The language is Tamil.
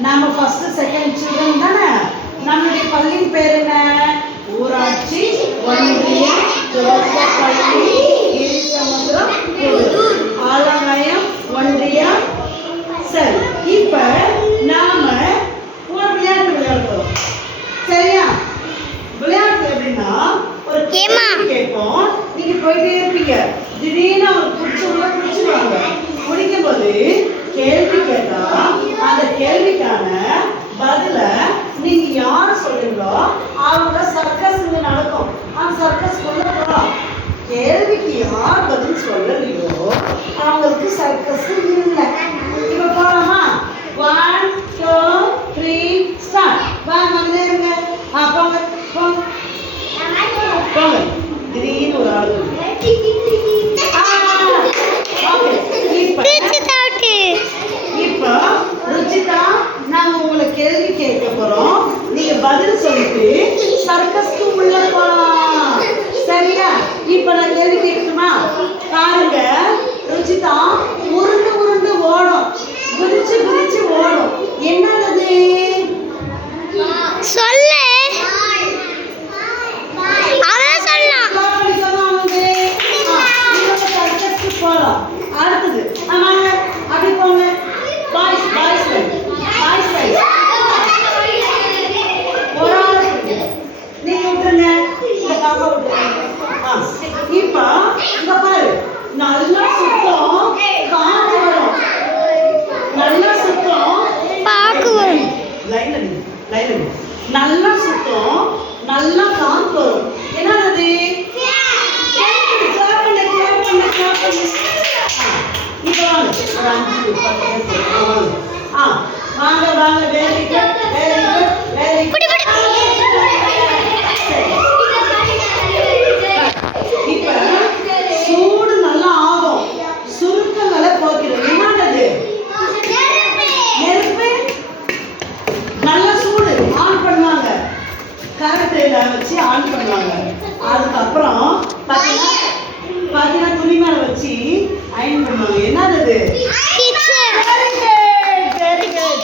நாம ஃபர்ஸ்ட் செகண்ட் சில்ட்ரன் தானே. நம்மளுடைய பள்ளியின் பேர் என்ன? ஊராட்சி ஒன்றிய துவக்கப்பள்ளி ஈரசமுத்திரம் புதூர் ஆலங்காயம் ஒன்றியம். சரி, இப்ப நாம ஒரு விளையாட்டு விளையாடுறோம். சரியா? விளையாட்டு எப்படின்னா ஒரு கேள்வி கேட்போம். நீங்க போயிட்டே இருப்பீங்க. திடீர்னு ஒரு பிடிச்சிருவாங்க. முடிக்கும் போது கேள்வி கேட்டா அந்த கேள்விக்கான பதில நீங்க யாரு சொல்றீங்களோ அவங்க சர்க்கஸ் நடக்கும். அந்த சர்க்கஸ் கொள்ள போறோம். கேள்விக்கு யார் பதில் சொல்லலையோ அவங்களுக்கு சர்க்கஸ் இல்லை. இப்ப போலாமா? 1 2 3 ஸ்டார்ட். வாங்க இருங்க. போங்க போங்க போங்க. திடீர்னு ஒரு ஆளு இப்ப ருச்சிதா, நாங்க உங்களை கேள்வி கேட்க போறோம். நீங்க பதில் சொல்லிட்டு சர்க்கஸ்க்கு உள்ள போலாம். சரியா? இப்ப நான் கேள்வி கேட்கணுமா? பாருங்க, ருச்சிதா உருண்டு உருண்டு ஓடும், குதிச்சு குதிச்சு ஓடும். என்னது சொல்லு. போலாம். அடுத்தது அப்படி போங்க. பாய்ஸ் பாய்ஸ் பாய்ஸ் பாய்ஸ் ஒரு ஆள் நீங்க விட்டுருங்க. இந்த பாப்பா விட்டுருங்க. இப்ப இங்க பாரு, நல்லா சுத்தம் காத்து வரும். நல்லா சுத்தம் பாக்கு வரும். லைன்ல நல்லா சுத்தம் நல்லா காத்து வரும். என்னது? வாங்க வாங்க. Very good very good very good. இப்ப சூடு நல்லா ஆகும், சுருக்கங்களை போக்கிறோம். என்னது? நெருப்பு. நல்ல சூடு ஆன் பண்ணுவாங்க, கரண்ட்ல வச்சு ஆன் பண்ணுவாங்க. அதுக்கப்புறம் பாத்தீங்கன்னா துணி மேல வச்சு அயன் பண்ணுவாங்க. என்னது? Kitchen. Very good very good.